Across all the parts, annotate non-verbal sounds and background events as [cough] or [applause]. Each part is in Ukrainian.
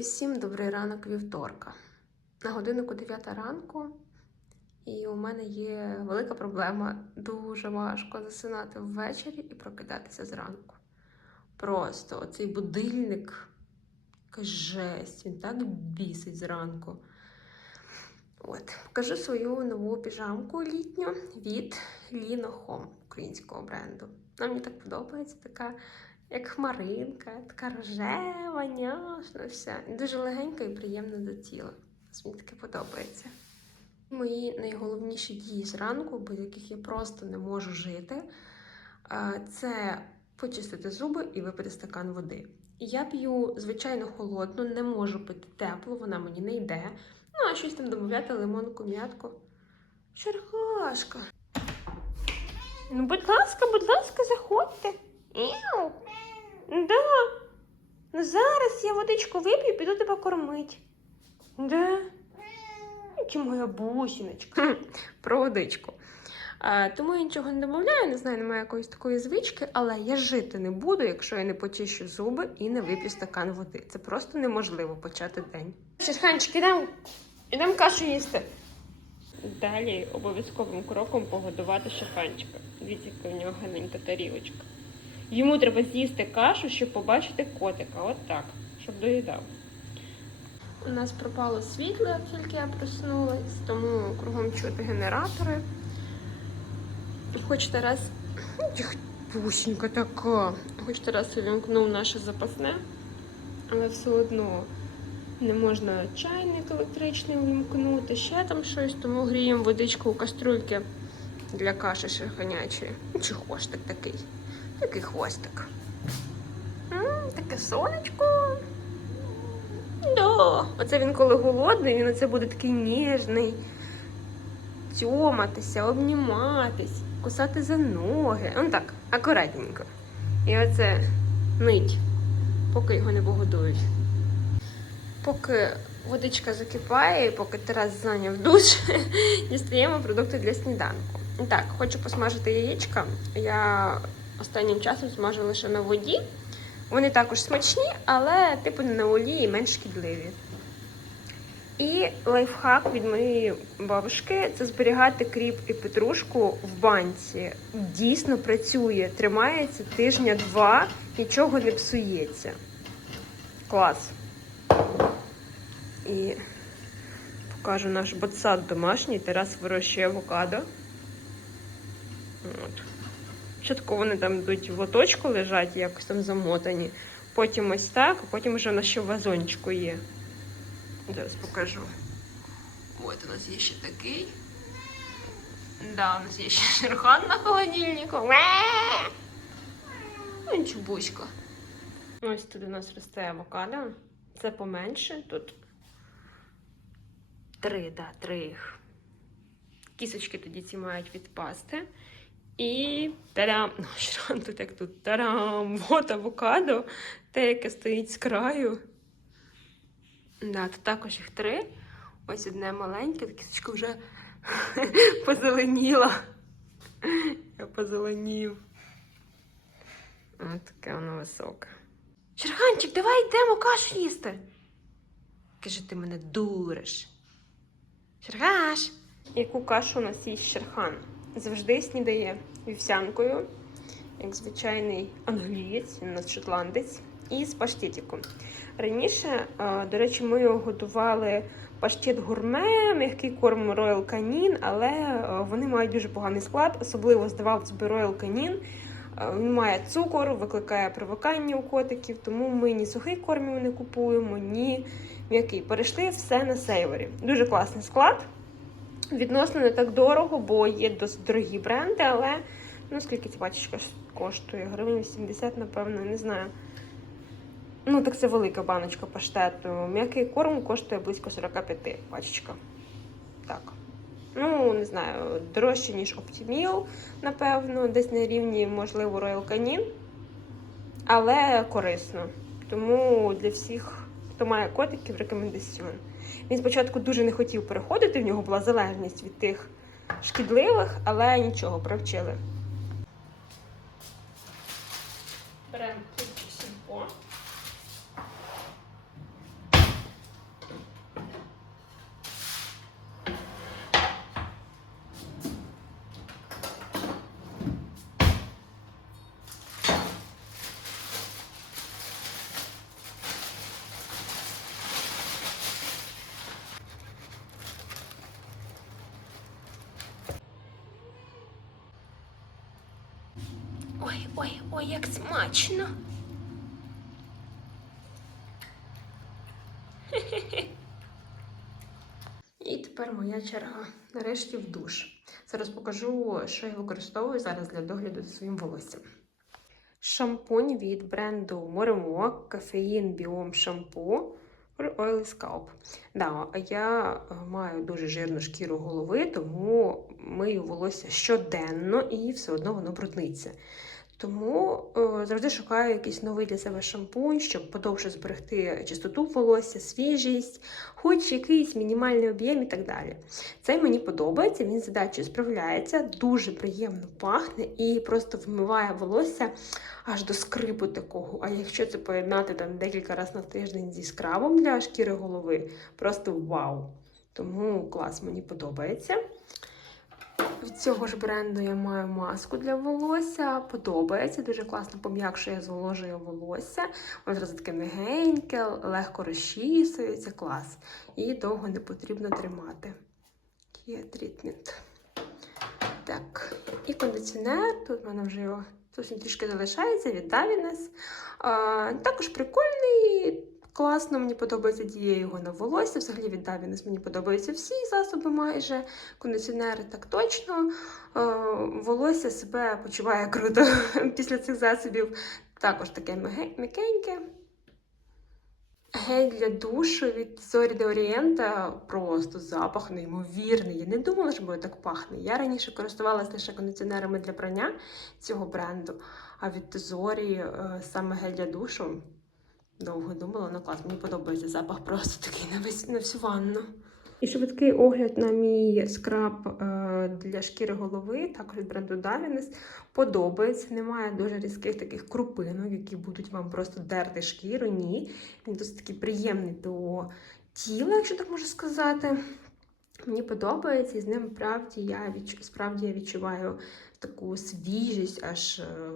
Усім добрий ранок вівторка. На годиннику 9 ранку, і у мене є велика проблема. Дуже важко засинати ввечері і прокидатися зранку. Просто оцей будильник, якась жесть, він так бісить зранку. От, покажу свою нову піжамку літню від Lino Home українського бренду. Вона мені так подобається, така як хмаринка, така рожева, няшна, вся. Дуже легенька і приємна до тіла. Мені таке подобається. Мої найголовніші дії зранку, без яких я просто не можу жити, це почистити зуби і випити стакан води. Я п'ю звичайно холодну, не можу пити теплу, вона мені не йде. Ну, а щось там додати лимонку, м'ятку. Черкашка. Ну, будь ласка, будь ласка, заходьте. Іу. Да. Ну зараз я водичку вип'ю, піду тебе кормить. Да. Які моя бусіночка. Про водичку. А, тому я нічого не домовляю, не знаю, немає якоїсь такої звички, але я жити не буду, якщо я не почищу зуби і не вип'ю стакан води. Це просто неможливо почати день. Шерханчик, ідемо ідем кашу їсти. Далі обов'язковим кроком погодувати шерханчика. Дивіться, яка у нього гарненька тарілочка. Йому треба з'їсти кашу, щоб побачити котика. От так, щоб доїдав. У нас пропало світло, як тільки я проснулась, тому кругом чути генератори. Хоч Тарас. Пусінька така. Хоч Тарас увімкнув наше запасне, але все одно не можна чайник електричний увімкнути, ще там щось, тому гріємо водичку у каструльки для каші шерханячої. Чи хвостик такий? Такий хвостик. Таке сонечко. Да. Оце він коли голодний, він оце буде такий ніжний. Тьоматися, обніматись, кусати за ноги. Ну так, акуратненько. І оце нить, поки його не погодують. Поки водичка закипає, і поки Тарас зайняв душ, [laughs] дістаємо продукти для сніданку. Так, хочу посмажити яєчка. Я останнім часом смажу лише на воді. Вони також смачні, але типу не на олії менш шкідливі. І лайфхак від моєї бабушки це зберігати кріп і петрушку в банці. Дійсно працює, тримається тижня-два, нічого не псується. Клас. І покажу наш ботсад домашній. Тарас вирощує авокадо. От. Спочатку вони там йдуть в лоточку лежать, якось там замотані. Потім ось так, а потім вже на ще в вазончику є. Зараз покажу. От у нас є ще такий. Да, у нас є ще шерхан на холодильнику. Ну. Ось тут у нас росте авокадо. Це поменше. Тут три, да, три їх. Кісочки тоді ці мають відпасти. І тарам! [laughs] Ну, шран тут як тут тарам! От авокадо, те, яке стоїть з краю. Да, тут також їх три. Ось одне маленьке, та кісточка вже [laughs] позеленіла. Я позеленів. Ось таке воно високе. Черханчик, давай йдемо кашу їсти. Каже, ти мене дуриш. Шерхаш! Яку кашу у нас їсть Шерхан? Завжди снідає вівсянкою, як звичайний англієць, шотландець, і з паштетиком. Раніше, е, до речі, ми його готували паштет гурме, м'який корм Royal Canin, але е, вони мають дуже поганий склад, особливо здавався би Royal Canin. Е, Він має цукор, викликає привикання у котиків, тому ми ні сухий корм не купуємо, ні м'який. Перейшли все на сейворі. Дуже класний склад. Відносно не так дорого, бо є досить дорогі бренди, але ну скільки ця пачечка коштує? Гривень 80, напевно, не знаю. Ну, так це велика баночка паштету. М'який корм коштує близько 45 пачечка. Так. Ну, не знаю, дорожче, ніж Optimil, напевно, десь на рівні, можливо, Royal Canin. Але корисно. Тому для всіх, хто має котиків, рекомендаціон. Він спочатку дуже не хотів переходити, в нього була залежність від тих шкідливих, але нічого, привчили. Беремо сільпо. Ой, ой, як смачно. І тепер моя черга. Нарешті в душ. Зараз покажу, що я використовую зараз для догляду за своїм волоссям. Шампунь від бренду Caffeine Biome Shampoo for Oily Scalp. Да, я е, маю дуже жирну шкіру голови, тому мию волосся щоденно і все одно воно брудниться. Тому е, завжди шукаю якийсь новий для себе шампунь, щоб подовше зберегти чистоту волосся, свіжість, хоч якийсь мінімальний об'єм і так далі. Цей мені подобається, він з задачею справляється, дуже приємно пахне і просто вмиває волосся аж до скрипу такого. А якщо це поєднати там декілька разів на тиждень зі скрабом для шкіри голови, просто вау! Тому клас мені подобається. Від цього ж бренду я маю маску для волосся. Подобається, дуже класно пом'якшує, зволожує волосся. Воно зразу таке мягеньке, легко розчісується, клас. І довго не потрібно тримати. Є трітмент. Так, і кондиціонер. Тут в мене вже його зовсім трішки залишається від Davines. Також прикольний. Класно, мені подобається дія його на волосся. Взагалі від Davines мені подобаються всі засоби майже. Кондиціонери так точно. Е, волосся себе почуває круто [laughs] після цих засобів. Також таке м'яке- м'якеньке. Гель для душу від Зорі де Орієнта просто запах неймовірний. Я не думала, що буде так пахне. Я раніше користувалася лише кондиціонерами для прання цього бренду, а від Зорі е, саме гель для душу. Довго думала, ну клас, мені подобається запах просто такий на, весь, на всю ванну. І швидкий огляд на мій скраб е, для шкіри голови, також від бренду Davines. Подобається. Немає дуже різких таких крупинок, які будуть вам просто дерти шкіру. Ні. Він досить такий приємний до тіла, якщо так можу сказати. Мені подобається, і з ним правді я відч... справді я відчуваю таку свіжість, аж е,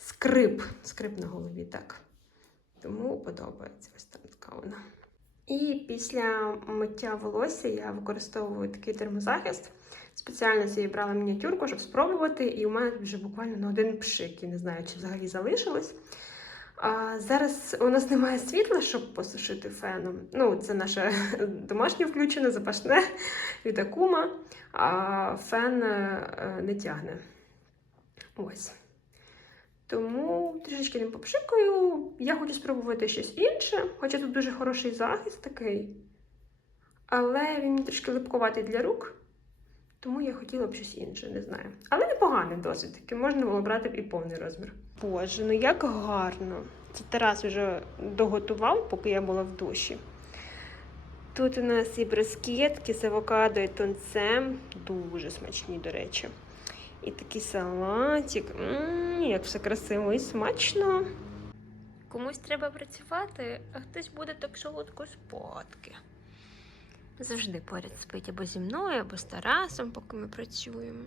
скрип, скрип на голові, так. Тому подобається ось там така вона. І після миття волосся я використовую такий термозахист. Спеціально собі брала мініатюрку, щоб спробувати, і у мене вже буквально на один пшик, я не знаю, чи взагалі залишилось. А зараз у нас немає світла, щоб посушити феном. Ну, це наше [laughs] домашнє включене, запашне [laughs] від Акума, а фен е, не тягне. Ось. Тому трішечки не попшикаю. Я хочу спробувати щось інше, хоча тут дуже хороший захист такий. Але він трішки липкуватий для рук, тому я хотіла б щось інше, не знаю. Але непоганий досить таки, можна було брати б і повний розмір. Боже, ну як гарно! Це Тарас вже доготував, поки я була в душі. Тут у нас і брискетки з авокадо і тунцем. Дуже смачні, до речі. І такий салатик. М-м, як все красиво і смачно. Комусь треба працювати, а хтось буде так солодко спадки. Завжди поряд спить або зі мною, або з Тарасом, поки ми працюємо.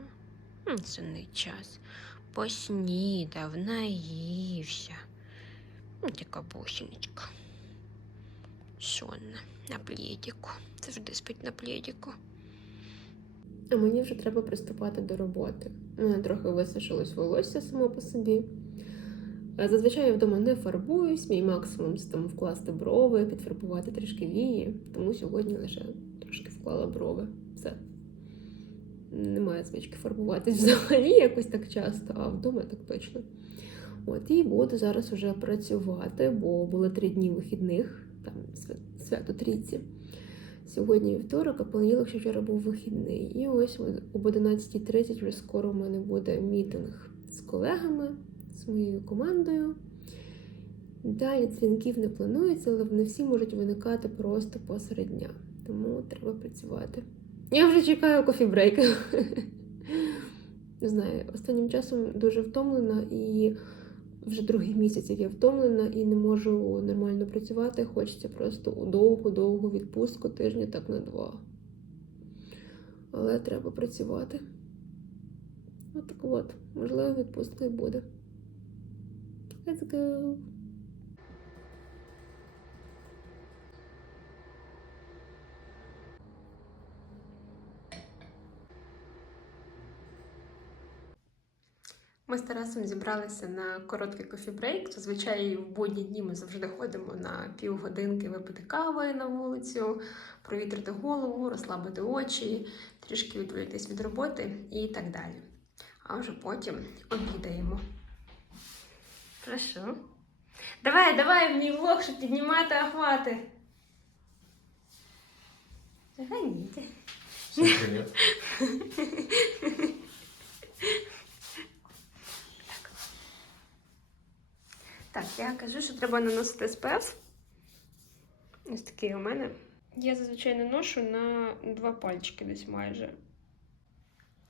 М, Сумний час. Поснідав, наївся. Ну, така бусиночка. Сонна на плєдіку. Завжди спить на плєдіку. А мені вже треба приступати до роботи. Мене трохи висушилось волосся само по собі. Зазвичай я вдома не фарбуюсь, мій максимум це там вкласти брови, підфарбувати трішки вії, тому сьогодні лише трошки вклала брови. Все. Немає звички фарбуватись [laughs] взагалі якось так часто, а вдома так точно. От і буду зараз уже працювати, бо були три дні вихідних, там свято трійці. Сьогодні вівторок, а понеділок ще вчора був вихідний. І ось об 11.30 вже скоро в мене буде мітинг з колегами, з моєю командою. Далі дзвінків не планується, але вони всі можуть виникати просто посеред дня. Тому треба працювати. Я вже чекаю кофібрейк. [laughs] Не знаю, останнім часом дуже втомлена і вже другий місяць я втомлена і не можу нормально працювати. Хочеться просто у довгу-довгу відпустку тижня так на два. Але треба працювати. От так от, можливо, відпустка і буде. Let's go! Ми з Тарасом зібралися на короткий кофі-брейк. Зазвичай в будні дні ми завжди ходимо на півгодинки випити кави на вулицю, провітрити голову, розслабити очі, трішки відволіктись від роботи і так далі. А вже потім обідаємо. Прошу. Давай, давай в мій влог, щоб піднімати охвати. Ганіте. Всем привет. [laughs] Так, я кажу, що треба наносити SPF. Ось такий у мене. Я зазвичай наношу на два пальчики десь майже.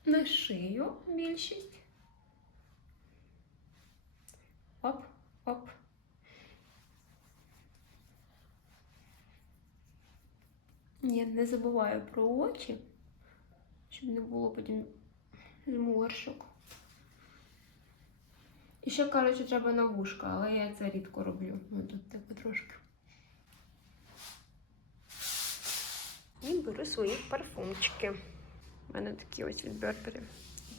На шию більшість. Оп, оп. Я не забуваю про очі, щоб не було потім зморшок. І ще що треба на вушка, але я це рідко роблю. Ну тут так трошки. І беру свої парфумчики. У мене такі ось від Бербері.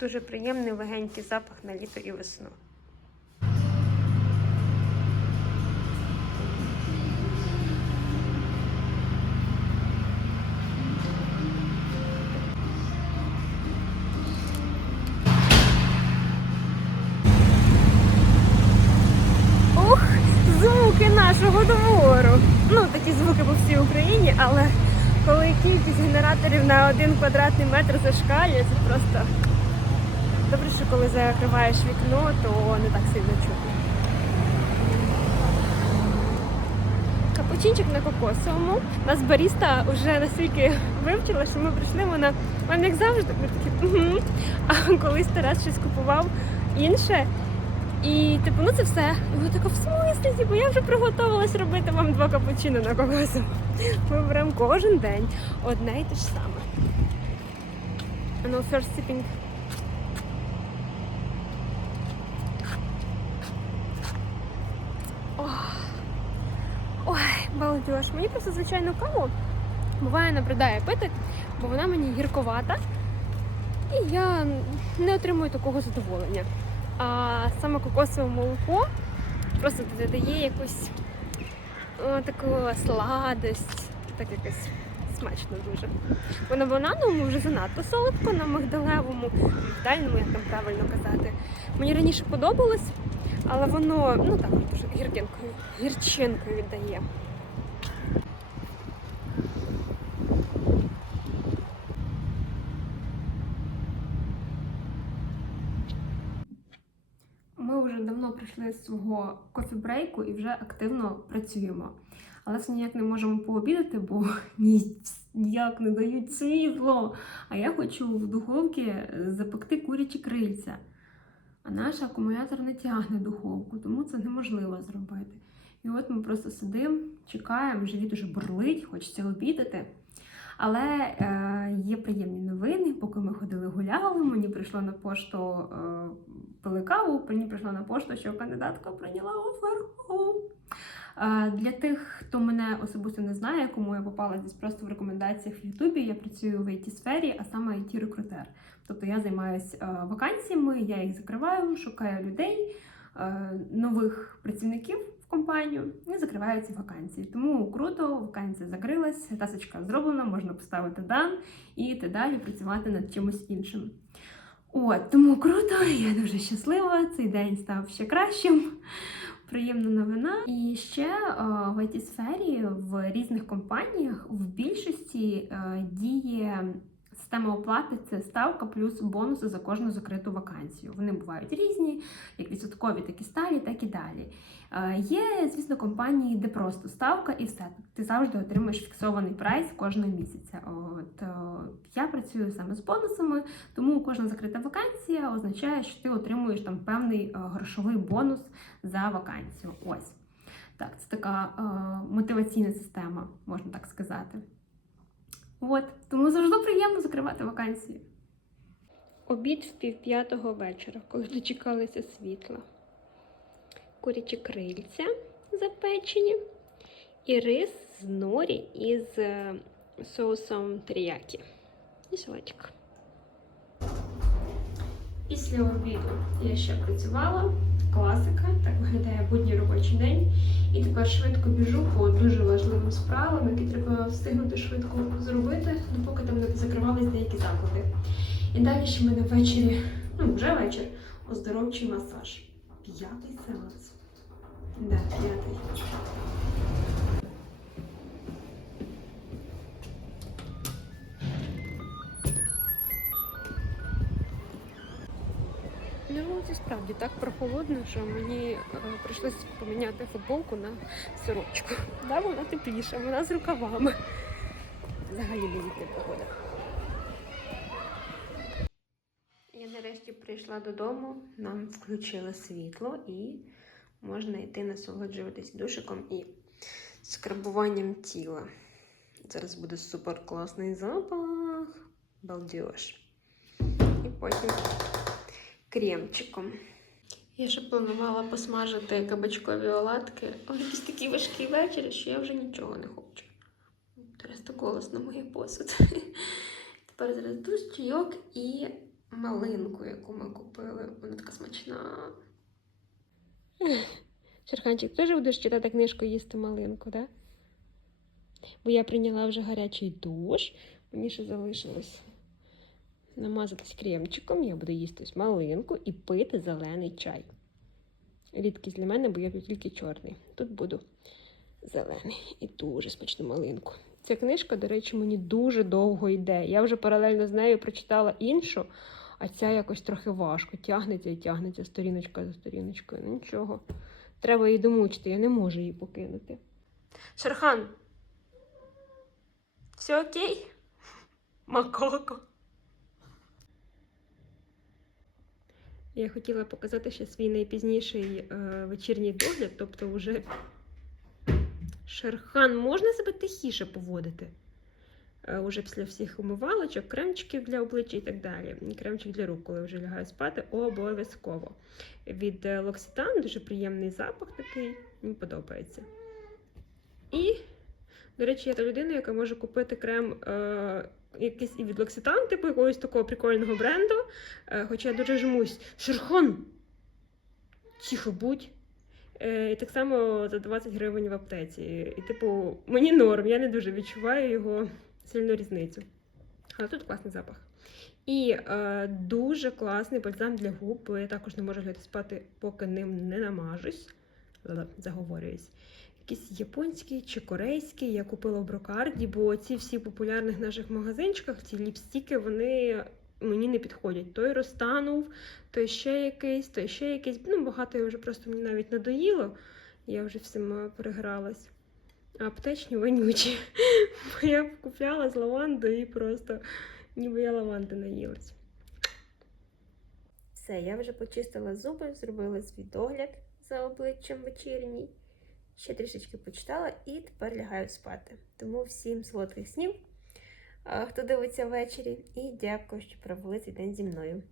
Дуже приємний легенький запах на літо і весну. Один квадратний метр зашкалює, це просто добре, що коли закриваєш вікно, то не так сильно чутно. Капучинчик на кокосовому. Нас баріста вже настільки вивчила, що ми прийшли, вона вам як завжди, ми такі угу. А колись Тарас щось купував інше. І типу, ну це все. І ми така, в смислі, типу, я вже приготувалась робити вам два капучино на кокосу. Ми беремо кожен день одне і те ж саме. No first sipping. Ой, балдеж. Мені просто звичайну каву буває набридає пити, бо вона мені гірковата. І я не отримую такого задоволення. А саме кокосове молоко просто додає якусь о, таку сладость, так якось смачно дуже. Бо на банановому вже занадто солодко, на мигдалевому, мигдальному, як там правильно казати. Мені раніше подобалось, але воно ну так дуже гіркинкою, гірчинкою віддає. Ми вже давно прийшли з свого кофі-брейку і вже активно працюємо. Але це ніяк не можемо пообідати, бо [laughs] ніяк не дають світло. А я хочу в духовці запекти курячі крильця. А наш акумулятор не тягне духовку, тому це неможливо зробити. І от ми просто сидимо, чекаємо, живіт уже бурлить, хочеться обідати. Але е, є приємні новини. Поки ми ходили гуляли, мені прийшло на пошту е, пили каву, мені прийшло на пошту, що кандидатка прийняла оферу. Для тих, хто мене особисто не знає, кому я попала десь просто в рекомендаціях в Ютубі, я працюю в it сфері, а саме it рекрутер Тобто я займаюся вакансіями, я їх закриваю, шукаю людей, нових працівників в компанію і закриваю ці вакансії. Тому круто, вакансія закрилась, тасочка зроблена, можна поставити дан і йти далі працювати над чимось іншим. От, тому круто, [laughs] я дуже щаслива. Цей день став ще кращим. Приємна новина. І ще е, в it сфері в різних компаніях в більшості е, діє система оплати це ставка плюс бонуси за кожну закриту вакансію. Вони бувають різні, як відсоткові, так і сталі, так і далі. Е, Є, звісно, компанії, де просто ставка і все. Ти завжди отримуєш фіксований прайс кожного місяця. От е, я працюю саме з бонусами, тому кожна закрита вакансія означає, що ти отримуєш там певний е, грошовий бонус за вакансію. Ось. Так, це така е, мотиваційна система, можна так сказати. От, тому завжди приємно закривати вакансії. Обід в півп'ятого вечора, коли дочекалися світла. Курячі крильця запечені і рис з норі із е, соусом теріякі. І салатик. Після обіду я ще працювала. Класика, так виглядає будній робочий день. І тепер швидко біжу по дуже важливим справам, які треба встигнути швидко зробити, допоки там не закривались деякі заклади. І далі ще в мене ввечері, ну вже вечір, оздоровчий масаж. П'ятий сеанс. Да, п'ятий. Справді так прохолодно, що мені е, прийшлося поміняти футболку на сорочку. Да, вона тепліша, вона з рукавами. Взагалі літня погода. Я нарешті прийшла додому, нам включили світло і можна йти насолоджуватись душиком і скрабуванням тіла. Зараз буде супер класний запах. Балдеж. І потім кремчиком. Я ще планувала посмажити кабачкові оладки, але якийсь такий важкий вечір, що я вже нічого не хочу. Зараз то голос на моїй посуд. [laughs] Тепер зараз душ, чайок і малинку, яку ми купили. Вона така смачна. Шерханчик, теж будеш читати книжку їсти малинку, так? Да? Бо я прийняла вже гарячий душ, мені ще залишилось намазатись кремчиком, я буду їсти малинку і пити зелений чай. Рідкість для мене, бо я тільки чорний. Тут буду зелений і дуже смачну малинку. Ця книжка, до речі, мені дуже довго йде. Я вже паралельно з нею прочитала іншу, а ця якось трохи важко. Тягнеться і тягнеться сторіночка за сторіночкою. Ну нічого. Треба її домучити, я не можу її покинути. Шерхан. Все окей? [laughs] Макоко. Я хотіла показати ще свій найпізніший е, вечірній догляд, тобто вже Шерхан, можна себе тихіше поводити? Е, уже після всіх умивалочок, кремчиків для обличчя і так далі. Кремчик для рук, коли вже лягаю спати, обов'язково. Від е, L'Occitane дуже приємний запах такий, мені подобається. І, до речі, я та людина, яка може купити крем. Е, Якийсь і від L'Occitane, типу якогось такого прикольного бренду. Е, Хоча я дуже жмусь. Шерхон! Тихо будь. Е, І так само за 20 гривень в аптеці. І, типу, мені норм, я не дуже відчуваю його сильну різницю. Але тут класний запах. І е, дуже класний бальзам для губ, бо я також не можу глядати спати, поки ним не намажусь. Заговорююсь. Якийсь японський чи корейський я купила в брокарді, бо ці всі популярних наших магазинчиках, ці ліпстіки, вони мені не підходять. Той розтанув, той ще якийсь, той ще якийсь. Ну, багато я вже просто мені навіть надоїло. Я вже всім е, перегралась. Аптечні вонючі. [laughs] Бо я купляла з лавандою і просто ніби я лаванди наїлась. Все, я вже почистила зуби, зробила свій догляд за обличчям вечірній. Ще трішечки почитала і тепер лягаю спати. Тому всім солодких снів, хто дивиться ввечері, і дякую, що провели цей день зі мною.